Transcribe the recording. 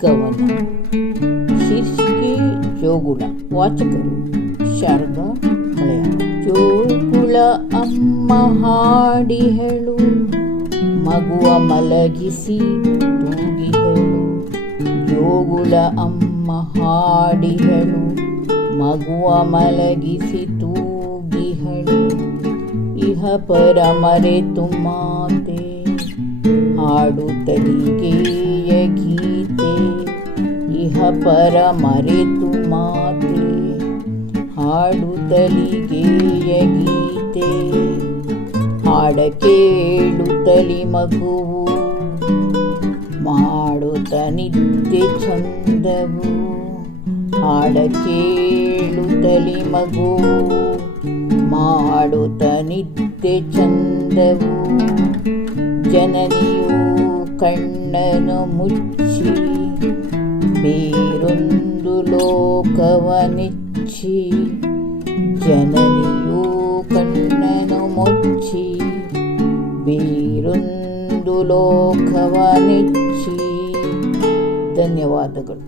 ಕವನ. ಶೀರ್ಷಿಕೆ ಜೋಗುಳ. ವಾಚಕರು ಶಾರದಾ ಮಲಯಾಳ. ಜೋಗುಳ ಅಮ್ಮ ಹಾಡಿಹಳು, ಮಗುವ ಮಲಗಿಸಿ ತೂಗಿಹಳು. ಜೋಗುಳ ಅಮ್ಮ ಹಾಡಿಹಳು, ಮಗುವ ಮಲಗಿಸಿ ತೂಗಿಹಳು. ಇಹ ಪರ ಮರೆತು ಮಾತೆ, ಹಾಡುತ್ತಲಿಗೆಯ ಗೀತೆ. ಇಹ ಪರ ಮರೆತು ಮಾತೆ, ಹಾಡುತ್ತಲಿಗೆಯ ಗೀತೆ. ಹಾಡ ಕೇಳುತ್ತಲಿ ಮಗುವು, ಮಾಡುತ್ತ ನಿದ್ದೆ ಚಂದವು. ಹಾಡ ಕೇಳುತ್ತಲಿ ಮಗುವು, ಮಾಡುತ್ತ ನಿದ್ದೆ ಚಂದವು. ಜನನಿಯು ಕಣ್ಣನು ಮುಚ್ಚಿ, ಬೇರೊಂದು ಲೋಕವನೆಚ್ಚಿ. ಜನನಿಯು ಕಣ್ಣನು ಮುಚ್ಚಿ, ಬೇರೊಂದು ಲೋಕವನೆಚ್ಚಿ. ಧನ್ಯವಾದಗಳು.